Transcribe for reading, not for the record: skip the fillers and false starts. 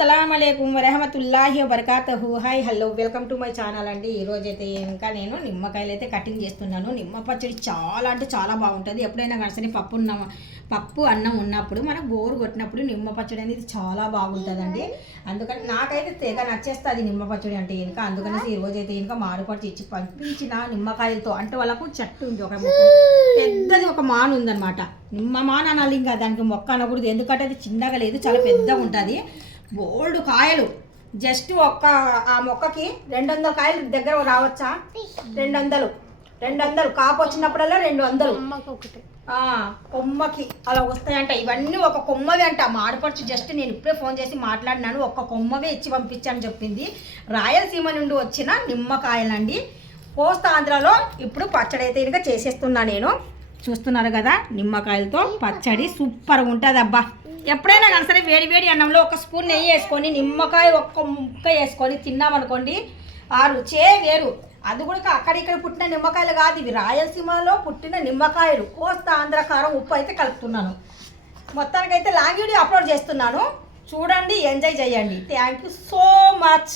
అస్సలాము అలైకుం వరహమతుల్లాహి వబరకాతుహు. Hi hello welcome to my channel అండి. ఈరోజైతే ఇంకా నేను నిమ్మకాయలు అయితే కటింగ్ చేస్తున్నాను. నిమ్మ పచ్చడి చాలా అంటే చాలా బాగుంటుంది. ఎప్పుడైనా కనసరి పప్పు అన్నం ఉన్నప్పుడు మనకు బోరు కొట్టినప్పుడు నిమ్మ పచ్చడి అనేది చాలా బాగుంటుందండి. అందుకని నాకైతే తెగ నచ్చేస్తుంది నిమ్మ పచ్చడి అంటే ఇంకా. అందుకనేసి ఈరోజైతే ఇంకా మామిడిపట్టు ఇచ్చి పంపించిన నిమ్మకాయలతో, అంటే వాళ్ళకు చెట్టు ఉంది, ఒక పెద్దది ఒక మాను ఉందన్నమాట. నిమ్మ మాన అనాలి, ఇంకా దానికి మొక్క అనకూడదు, ఎందుకంటే అది చిన్నగా లేదు, చాలా పెద్దగా ఉంటుంది. బోల్డ్ కాయలు, జస్ట్ ఆ మొక్కకి 200 కాయలు దగ్గర రావచ్చా? 200 కాపు వచ్చినప్పుడల్లా 200 కొమ్మకి అలా వస్తాయంట. ఇవన్నీ ఒక కొమ్మవి అంట. మాడపడుచు జస్ట్ నేను ఇప్పుడే ఫోన్ చేసి మాట్లాడినాను, ఒక్క కొమ్మవే ఇచ్చి పంపించాను చెప్పింది. రాయలసీమ నుండి వచ్చిన నిమ్మకాయలండి. కోస్తా ఆంధ్రాలో ఇప్పుడు పచ్చడి అయితే ఇంకా చేసేస్తున్నా నేను. చూస్తున్నారు కదా, నిమ్మకాయలతో పచ్చడి సూపర్గా ఉంటుంది అబ్బా. ఎప్పుడైనా కానీ సరే వేడి వేడి అన్నంలో ఒక స్పూన్ నెయ్యి వేసుకొని నిమ్మకాయ ఒక్క ముక్క వేసుకొని తిన్నామనుకోండి, ఆ రుచే వేరు. అది కూడా అక్కడిక్కడ పుట్టిన నిమ్మకాయలు కాదు, ఇవి రాయలసీమలో పుట్టిన నిమ్మకాయలు. కోస్తా ఆంధ్ర కారం ఉప్పు అయితే కలుపుతున్నాను. మొత్తానికైతే లాంగ్ వీడియో అప్లోడ్ చేస్తున్నాను, చూడండి, ఎంజాయ్ చేయండి. Thank you so much.